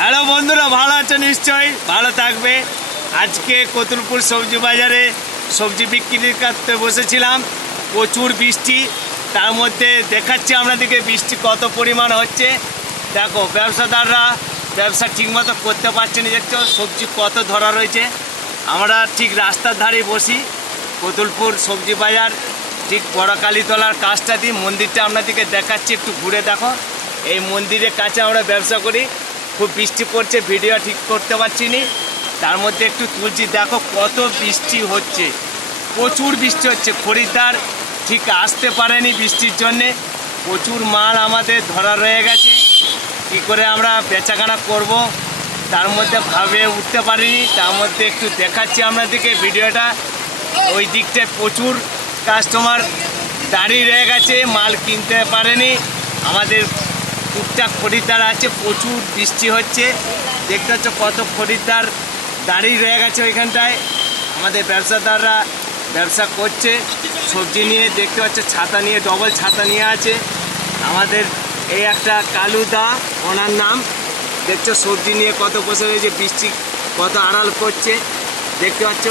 Hello বন্ধুরা, ভালো আছে? নিশ্চয়ই ভালো থাকবে। আজকে কতুলপুর সবজি বাজারে সবজি বিক্রি করতে বসেছিলাম। প্রচুর বৃষ্টি, তার মধ্যে দেখাচ্ছি আপনাদেরকে বৃষ্টি কত পরিমাণ হচ্ছে। দেখো, ব্যবসাদাররা ব্যবসা ঠিকমতো করতে পারছে না। দেখছো সবজি কত ধরা রয়েছে। আমরা ঠিক রাস্তার ধারে বসি, কতুলপুর সবজি বাজার, ঠিক বড় কালীতলার কাজটা দিই। মন্দিরটা আপনাদেরকে দেখাচ্ছি, একটু ঘুরে দেখো। এই মন্দিরের কাছে আমরা ব্যবসা করি। খুব বৃষ্টি পড়ছে, ভিডিও ঠিক করতে পারছি না, তার মধ্যে একটু তুলছি। দেখো কত বৃষ্টি হচ্ছে, প্রচুর বৃষ্টি হচ্ছে। খরিদ্দার ঠিক আসতে পারেনি বৃষ্টির জন্যে। প্রচুর মাল আমাদের ধরা রয়ে গেছে। কী করে আমরা বেচাকেনা করব, তার মধ্যে ভাবে উঠতে পারিনি। তার মধ্যে একটু দেখাচ্ছি আপনাদেরকে ভিডিওটা। ওই দিকটায় প্রচুর কাস্টমার দাঁড়িয়ে রয়ে গেছে, মাল কিনতে পারেনি। আমাদের টুকটাক খরিদ্দার আছে, প্রচুর বৃষ্টি হচ্ছে। দেখতে পাচ্ছ কত খরিদ্দার দাঁড়িয়ে রয়ে গেছে ওইখানটায়। আমাদের ব্যবসাদাররা ব্যবসা করছে সবজি নিয়ে। দেখতে পাচ্ছ ছাতা নিয়ে, ডবল ছাতা নিয়ে আছে। আমাদের এই একটা কালুদা, ওনার নাম। দেখছো সবজি নিয়ে কত বসে রয়েছে, বৃষ্টি কত আড়াল করছে। দেখতে পাচ্ছ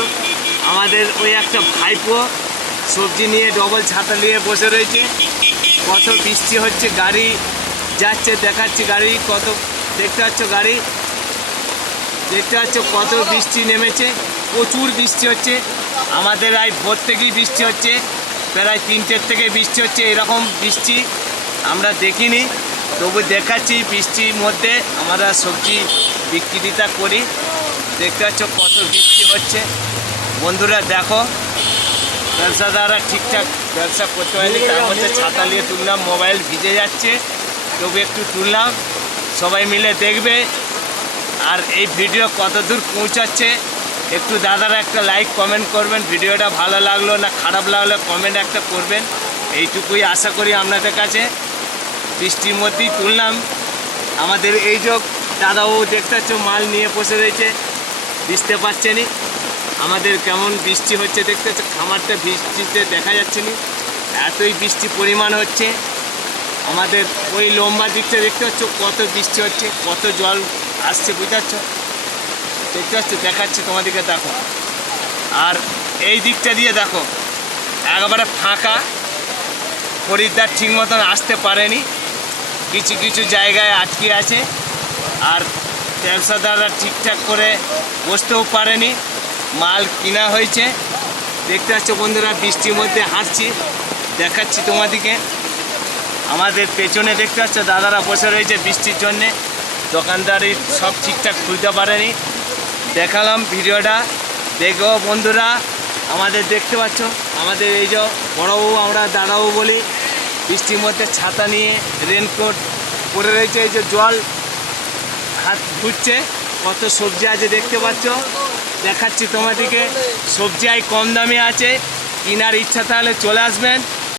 আমাদের ওই একটা ভাইপো সবজি নিয়ে ডবল ছাতা নিয়ে বসে রয়েছে। কত বৃষ্টি হচ্ছে, গাড়ি যাচ্ছে, দেখাচ্ছি গাড়ি কত। দেখতে পাচ্ছ গাড়ি, দেখতে পাচ্ছ কত বৃষ্টি নেমেছে, প্রচুর বৃষ্টি হচ্ছে। আমাদের এই ভোর থেকেই বৃষ্টি হচ্ছে, প্রায় 3টের থেকে বৃষ্টি হচ্ছে। এরকম বৃষ্টি আমরা দেখিনি, তবু দেখাচ্ছি। বৃষ্টির মধ্যে আমরা সবজি বিক্রিটা করি। দেখতে পাচ্ছ কত বৃষ্টি হচ্ছে। বন্ধুরা দেখো, ব্যবসাদাররা ঠিকঠাক ব্যবসা করতে পারেনি, তার মধ্যে ছাতা নিয়ে তুললাম। মোবাইল ভিজে যাচ্ছে, তবু একটু তুললাম। সবাই মিলে দেখবে। আর এই ভিডিও কত দূর পৌঁছাচ্ছে একটু দাদারা একটা লাইক কমেন্ট করবেন। ভিডিওটা ভালো লাগলো না খারাপ লাগলো কমেন্ট একটা করবেন, এইটুকুই আশা করি আপনাদের কাছে। বৃষ্টির মধ্যেই তুললাম। আমাদের এই যে দাদাবাবু দেখতে পাচ্ছ মাল নিয়ে বসে রয়েছে, বুঝতে পারছে নি আমাদের কেমন বৃষ্টি হচ্ছে। দেখতে পাচ্ছ খামারটা বৃষ্টিতে দেখা যাচ্ছে না, এতই বৃষ্টি পরিমাণ হচ্ছে। আমাদের ওই লম্বা দিকটা দেখতে পাচ্ছ কত বৃষ্টি হচ্ছে, কত জল আসছে, বুঝতে পারছো? দেখতে পাচ্ছ, দেখাচ্ছি তোমাদেরকে, দেখো। আর এই দিকটা দিয়ে দেখো একেবারে ফাঁকা, খরিদ্দার ঠিক মতন আসতে পারেনি, কিছু কিছু জায়গায় আটকে আছে। আর ব্যবসাদাররা ঠিকঠাক করে বসতেও পারেনি, মাল কিনা হয়েছে। দেখতে পাচ্ছ বন্ধুরা, বৃষ্টির মধ্যে হাঁটছি, দেখাচ্ছি তোমাদেরকে। আমাদের পেছনে দেখতে পাচ্ছ দাদারা বসে রয়েছে বৃষ্টির জন্যে। দোকানদারি সব ঠিকঠাক খুলতে পারেনি। দেখালাম ভিডিওটা, দেখো বন্ধুরা। আমাদের দেখতে পাচ্ছ আমাদের এই যে বড়বাবু, আমরা দাদাবাবু বলি, বৃষ্টির মধ্যে ছাতা নিয়ে রেনকোট পরে রয়েছে। এই যে জল হাত ঘুরছে, কত সবজি আছে দেখতে পাচ্ছ, দেখাচ্ছি তোমাদেরকে। সবজি আই কম দামে আছে, কেনার ইচ্ছা তাহলে চলে আসবেন।